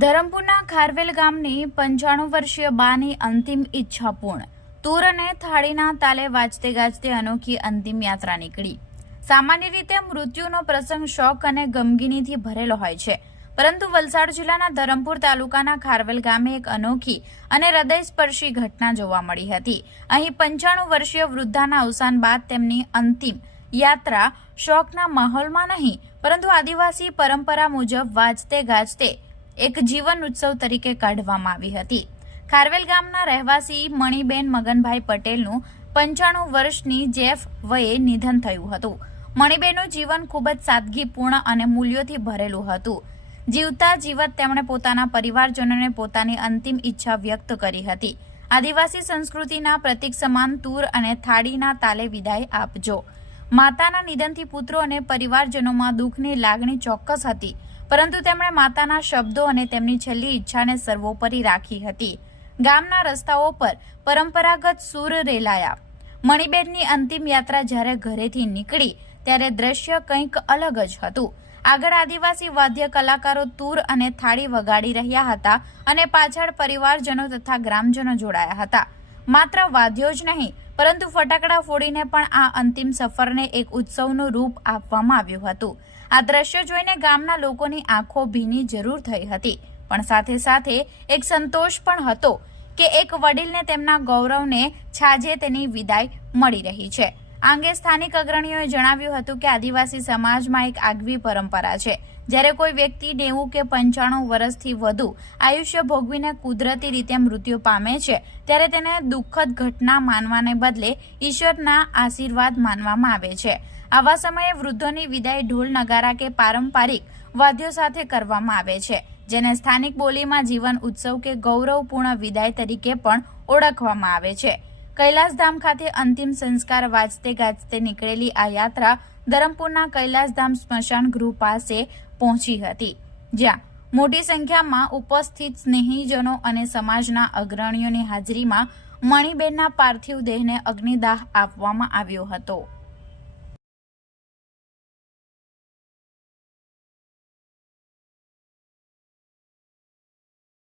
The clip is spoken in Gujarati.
ધરમપુરના ખારવેલ ગામની પંચાણું વર્ષીય બાની અંતિમ ઈચ્છા પૂર્ણ. તૂર અને થાળીના તાલે વાજતે ગાજતે અનોખી અંતિમ યાત્રા નીકળી. સામાન્ય રીતે મૃત્યુનો પ્રસંગ શોક અને ગમગીનીથી ભરેલો હોય છે. પરંતુ વલસાડ જિલ્લાના ધરમપુર તાલુકાના ખારવેલ ગામે એક અનોખી અને હૃદયસ્પર્શી ઘટના જોવા મળી હતી. અહીં પંચાણું વર્ષીય વૃદ્ધાના અવસાન બાદ તેમની અંતિમ યાત્રા શોકના માહોલમાં નહીં, પરંતુ આદિવાસી પરંપરા મુજબ વાજતે ગાજતે એક જીવન ઉત્સવ તરીકે કાઢવામાં આવી હતી. ખારવેલ ગામના રહેવાસી મણિબેન મગનભાઈ પટેલનું પંચાણું વર્ષની જેફ વયે નિધન થયું હતું. મણિબેનનું જીવન ખૂબ જ સાદગીપૂર્ણ અને મૂલ્યોથી ભરેલું હતું. જીવતા જીવત તેમણે પોતાના પરિવારજનોને પોતાની અંતિમ ઈચ્છા વ્યક્ત કરી હતી. આદિવાસી સંસ્કૃતિના પ્રતિક સમાન તૂર અને થાળીના તાલે વિદાય આપજો. માતાના નિધનથી પુત્રો અને પરિવારજનોમાં દુઃખની લાગણી ચોક્કસ હતી. પરંતુ તેમણે માતાના શબ્દો અને તેમની છેલ્લી ઈચ્છાને સર્વોપરી રાખી હતી. ગામના રસ્તાઓ પર પરંપરાગત સૂર રેલાયા. મણિબેનની અંતિમ યાત્રા જ્યારે ઘરેથી નીકળી, ત્યારે દ્રશ્ય કંઈક અલગ જ હતું. આગળ આદિવાસી વાદ્ય કલાકારો તૂર અને થાળી વગાડી રહ્યા હતા અને પાછળ પરિવારજનો તથા ગ્રામજનો જોડાયા હતા. માત્ર વાદ્યો જ નહીં, પરંતુ ફટાકડા ફોડીને પણ આ અંતિમ સફરને એક ઉત્સવનું રૂપ આપવામાં આવ્યું હતું. આ દ્રશ્ય જોઈને ગામના લોકોની આંખો ભીની જરૂર થઈ હતી. પણ સાથે સાથે એક સંતોષ પણ હતો કે એક વડીલને તેમના ગૌરવને છાજે તેની વિદાય મળી રહી છે. આ અંગે સ્થાનિક અગ્રણીઓએ જણાવ્યું હતું કે આદિવાસી સમાજમાં એક આગવી પરંપરા છે. જ્યારે કોઈ વ્યક્તિ નેવું કે પંચાણું વર્ષથી વધુ આયુષ્ય ભોગવીને કુદરતી રીતે મૃત્યુ પામે છે, ત્યારે તેને દુઃખદ ઘટના માનવાને બદલે ઈશ્વરના આશીર્વાદ માનવામાં આવે છે. આવા સમયે વૃદ્ધોની વિદાય ઢોલ નગારા કે પારંપરિક વાદ્યો સાથે કરવામાં આવે છે, જેને સ્થાનિક બોલીમાં જીવન ઉત્સવ કે ગૌરવપૂર્ણ વિદાય તરીકે પણ ઓળખવામાં આવે છે. કૈલાસધામ ખાતે અંતિમ સંસ્કાર વાજતે ગાજતે નીકળેલી આ યાત્રા ધરમપુરના કૈલાસધામ સ્મશાન ગૃહ પાસે પહોંચી હતી. જ્યાં મોટી સંખ્યામાં ઉપસ્થિત સ્નેહીજનો અને સમાજના અગ્રણીઓની હાજરીમાં મણિબેનના પાર્થિવ દેહને અગ્નિદાહ આપવામાં આવ્યો હતો.